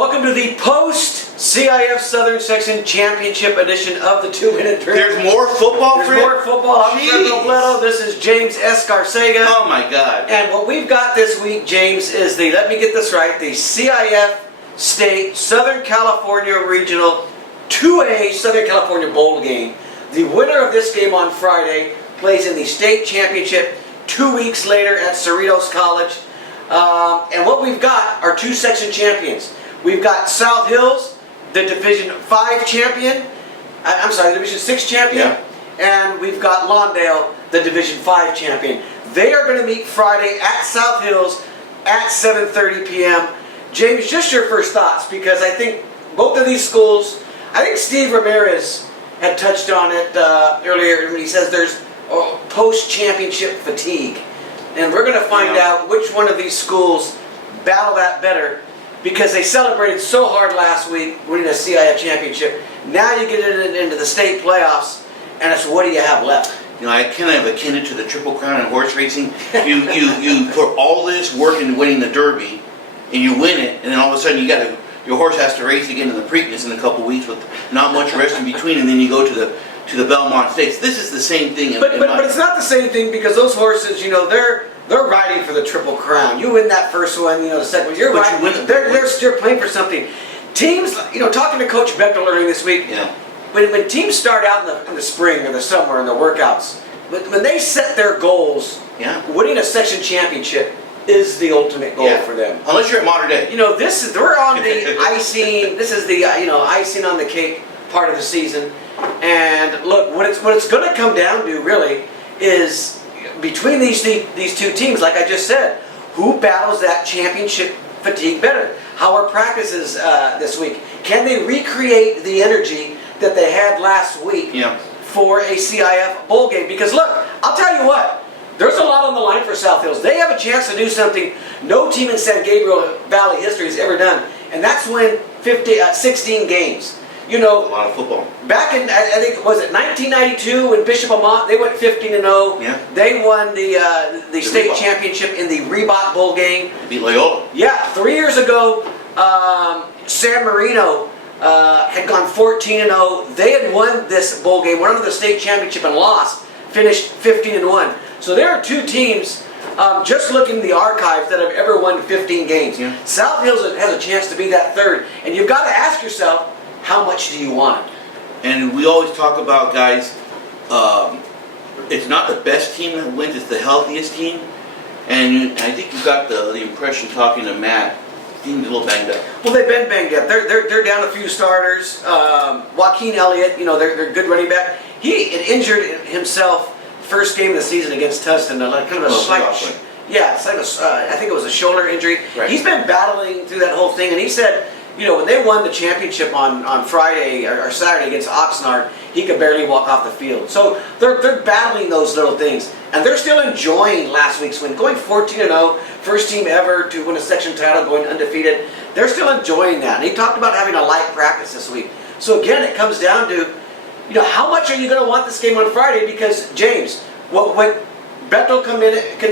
Welcome to the post-CIF Southern Section Championship edition of the 2-Minute Drill. There's more football, There's more football. I'm Fred Robledo. This is James Escarcega. Oh my God. And what we've got this week, James, is the, let me get this right, the CIF State Southern California Regional 2A Southern California Bowl game. The winner of this game on Friday plays in the state championship 2 weeks later at Cerritos College. And what we've got are two section champions. We've got South Hills, the Division 5 champion. I'm sorry, the Division 6 champion. Yeah. And we've got Lawndale, the Division 5 champion. They are going to meet Friday at South Hills at 7:30 p.m. James, just your first thoughts, because I think both of these schools, I think Steve Ramirez had touched on it earlier when he says there's post-championship fatigue. And we're going to find out which one of these schools battle that better, because they celebrated so hard last week winning a CIF championship. Now you get into the state playoffs, and it's what do you have left? You know, I kind of akin it to the Triple Crown in horse racing. You put all this work into winning the Derby, and you win it, and then all of a sudden your horse has to race again in the Preakness in a couple weeks with not much rest in between, and then you go to the Belmont Stakes. This is the same thing. But it's not the same thing, because those horses, you know, they're riding for the Triple Crown. You win that first one, you know, the second one. You're playing for something. Teams, you know, talking to Coach Bechtel earlier this week. Yeah. When teams start out in the spring or the summer in their workouts, when they set their goals, winning a section championship is the ultimate goal for them. Unless you're at modern day. You know, we're on the icing. This is the icing on the cake part of the season. And look, what it's going to come down to really is between these two teams, like I just said, who battles that championship fatigue better? How are practices this week? Can they recreate the energy that they had last week for a CIF bowl game? Because look, I'll tell you what, there's a lot on the line for South Hills. They have a chance to do something no team in San Gabriel Valley history has ever done, and that's win 16 games. You know, a lot of football. Back in, I think, was it 1992 when Bishop Amat, they went 15-0. Yeah. They won the state championship in the Rebot Bowl game. Beat Loyola. Yeah, 3 years ago, San Marino had gone 14-0. They had won this bowl game, won the state championship and lost, finished 15-1. So there are two teams, just looking in the archives, that have ever won 15 games. Yeah. South Hills has a chance to be that third. And you've got to ask yourself, how much do you want it? And we always talk about, guys, it's not the best team that wins, it's the healthiest team. And I think you got the impression talking to Matt, the team's a little banged up. Well, they've been banged up. They're down a few starters. Joaquin Elliott, you know, they're good running back. He had injured himself first game of the season against Tustin, kind of a slight, I think it was a shoulder injury. Right. He's been battling through that whole thing, and he said, you know, when they won the championship on Friday or Saturday against Oxnard, he could barely walk off the field. So they're battling those little things, and they're still enjoying last week's win, going 14-0, first team ever to win a section title, going undefeated. They're still enjoying that, and he talked about having a light practice this week. So again, it comes down to, you know, how much are you going to want this game on Friday? Because James, what Bechtel can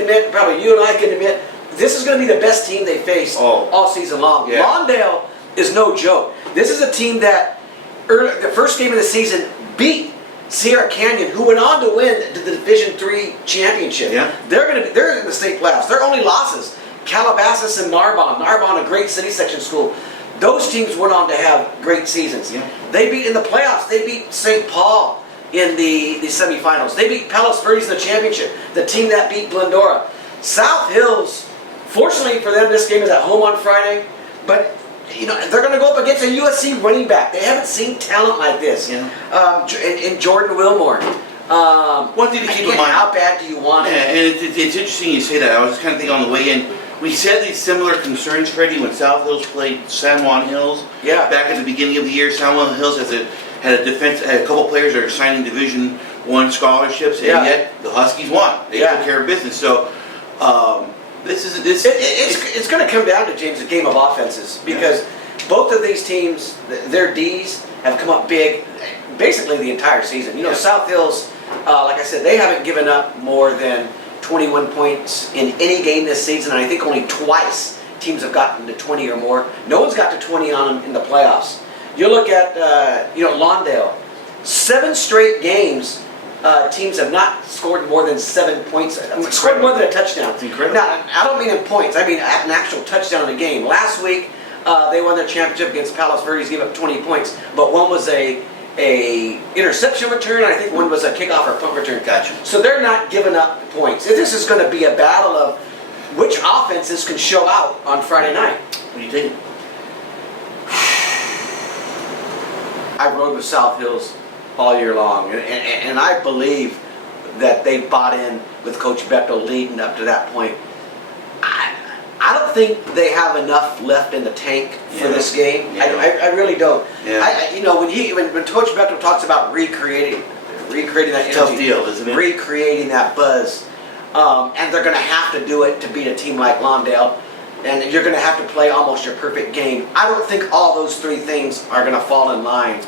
admit, probably you and I can admit, this is going to be the best team they faced all season long. Yeah. Lawndale is no joke. This is a team that the first game of the season beat Sierra Canyon, who went on to win the Division 3 championship. Yeah. They're in the state playoffs. Their only losses, Calabasas and Narbonne. Narbonne, a great city section school. Those teams went on to have great seasons. Yeah. They beat in the playoffs. They beat St. Paul in the semifinals. They beat Palos Verdes in the championship, the team that beat Glendora. South Hills, fortunately for them, this game is at home on Friday, but you know, they're going to go up against a USC running back. They haven't seen talent like this in Jordan Wilmore. One thing to keep in mind, how bad do you want it? And it's interesting you say that. I was kind of thinking on the way in, we said these similar concerns, Freddie, when South Hills played San Juan Hills. Yeah. Back at the beginning of the year, San Juan Hills had a couple players that are signing Division I scholarships, and yet the Huskies won. They took care of business. So it's going to come down to, James, a game of offenses, because both of these teams, their Ds have come up big basically the entire season. You know, South Hills, like I said, they haven't given up more than 21 points in any game this season, and I think only twice teams have gotten to 20 or more. No one's got to 20 on them in the playoffs. You look at, Lawndale, 7 straight games, teams have not scored more than 7 points. Scored more than a touchdown. It's incredible. Now, I don't mean in points. I mean an actual touchdown in a game. Last week, they won their championship against Palos Verdes, gave up 20 points, but one was a interception return, and I think one was a kickoff or punt return. Gotcha. So they're not giving up points. This is going to be a battle of which offenses can show out on Friday night. What are you taking? I rode with South Hills all year long, and I believe that they bought in with Coach Bechtel leading up to that point. I don't think they have enough left in the tank for this game. Yeah. I really don't. Yeah. When Coach Bechtel talks about recreating that energy, Tough deal, isn't it? recreating that buzz, and they're going to have to do it to beat a team like Lawndale, and you're going to have to play almost your perfect game. I don't think all those 3 things are going to fall in line.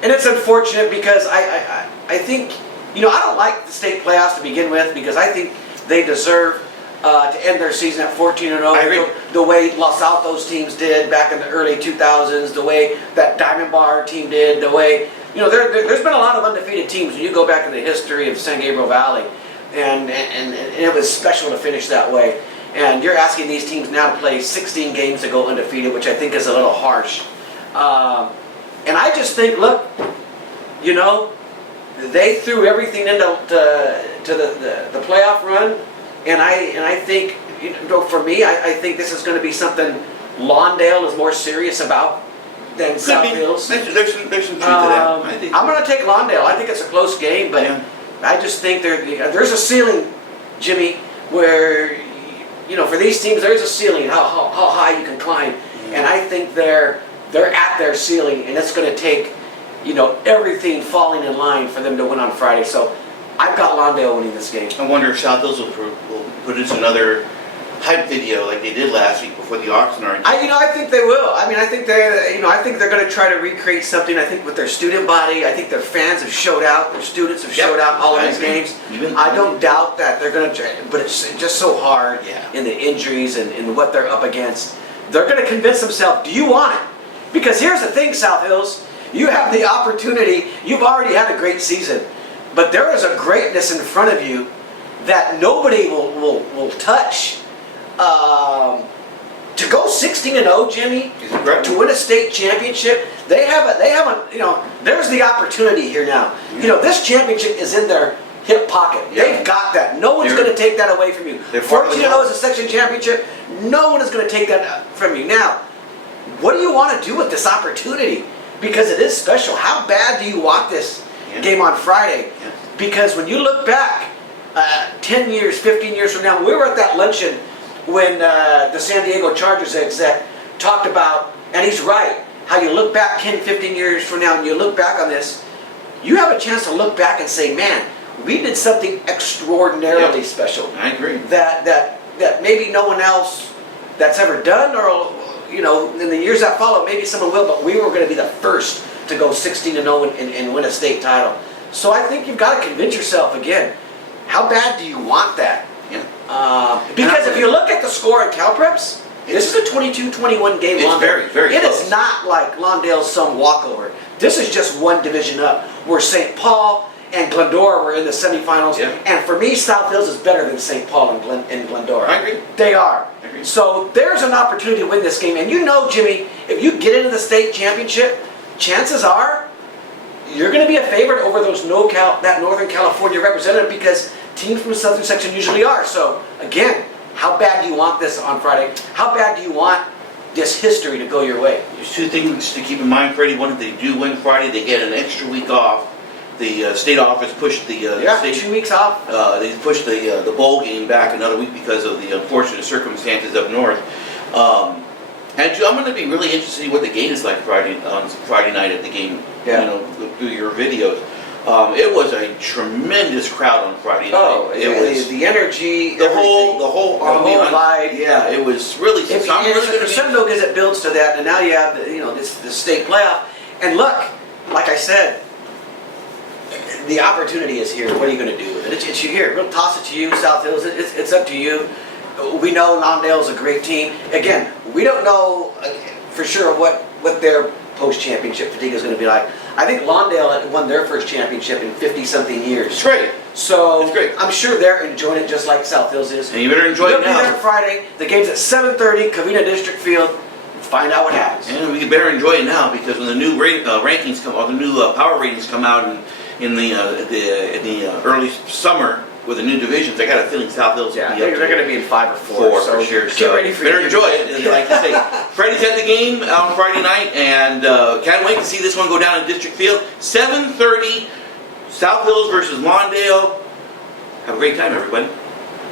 And it's unfortunate because I think, I don't like the state playoffs to begin with because I think they deserve to end their season at 14-0. I agree. The way Los Altos teams did back in the early 2000s, the way that Diamond Bar team did, the way, there's been a lot of undefeated teams when you go back in the history of San Gabriel Valley, and it was special to finish that way. And you're asking these teams now to play 16 games to go undefeated, which I think is a little harsh. And I just think, look, they threw everything into the playoff run, and I think, for me, I think this is going to be something Lawndale is more serious about than South Hills. There's some truth to that. I'm going to take Lawndale. I think it's a close game, but I just think there's a ceiling, Jimmy, where for these teams there's a ceiling how high you can climb, and I think they're at their ceiling, and it's going to take everything falling in line for them to win on Friday. So I've got Lawndale winning this game. I wonder if South Hills will produce another hype video like they did last week before the Oxnard. I think they will. I think they're going to try to recreate something. I think with their student body, I think their fans have showed out, their students have showed out all of these games. I don't doubt that they're going to, but it's just so hard in the injuries and what they're up against. They're going to convince themselves, do you want it? Because here's the thing, South Hills, you have the opportunity. You've already had a great season, but there is a greatness in front of you that nobody will touch. To go 16-0, Jimmy, to win a state championship, they haven't. There's the opportunity here now. This championship is in their hip pocket. They've got that. No one's going to take that away from you. 14-0 is a section championship. No one is going to take that from you. Now, what do you want to do with this opportunity? Because it is special. How bad do you want this game on Friday? Because when you look back 10 years, 15 years from now, we were at that luncheon when the San Diego Chargers exec talked about, and he's right, how you look back 10, 15 years from now and you look back on this, you have a chance to look back and say, man, we did something extraordinarily special. I agree. That maybe no one else that's ever done, or in the years that follow, maybe someone will, but we were going to be the first to go 16-0 and win a state title. So I think you've got to convince yourself again, how bad do you want that? Because if you look at the score at CalPreps, this is a 22-21 game. It's very, very It close. is not like Lawndale's some walkover. This is just one division up, where St. Paul and Glendora were in the semifinals. And for me, South Hills is better than St. Paul and Glendora. I agree. They are. I agree. So there's an opportunity to win this game. And Jimmy, if you get into the state championship, chances are you're going to be a favorite over that Northern California representative, because teams from the Southern Section usually are. So again, how bad do you want this on Friday? How bad do you want this history to go your way? There's 2 things to keep in mind, Freddie. One, if they do win Friday, they get an extra week off. The state office pushed the state, 2 weeks off. They pushed the bowl game back another week because of the unfortunate circumstances up north. And I'm going to be really interested to see what the game is like on Friday night at the game. Through your videos. It was a tremendous crowd on Friday night. Oh, it was the energy, the whole vibe. Yeah, it was really. I'm really going to be because it builds to that, and now you have the state playoff. And look, like I said, the opportunity is here. What are you going to do with it? It's here. We'll toss it to you, South Hills. It's up to you. we know Lawndale's a great team. Again, we don't know for sure what their post-championship fatigue is going to be like. I think Lawndale won their first championship in 50-something years. It's great. So It's great. I'm sure they're enjoying it just like South Hills is. And you better enjoy We'll it be there now. Friday. The game's at 7:30, Covina District Field. Find out what happens. And we better enjoy it now because when the new rankings come, or the new power ratings come out in the early summer with the new divisions, I got a feeling South Hills Yeah, will be up they're to going to be in 5 or 4. So for sure. Get So ready for better it. enjoy it. And like I say, Freddie's at the game on Friday night, and can't wait to see this one go down in District Field. 7:30, South Hills versus Lawndale. Have a great time, everybody.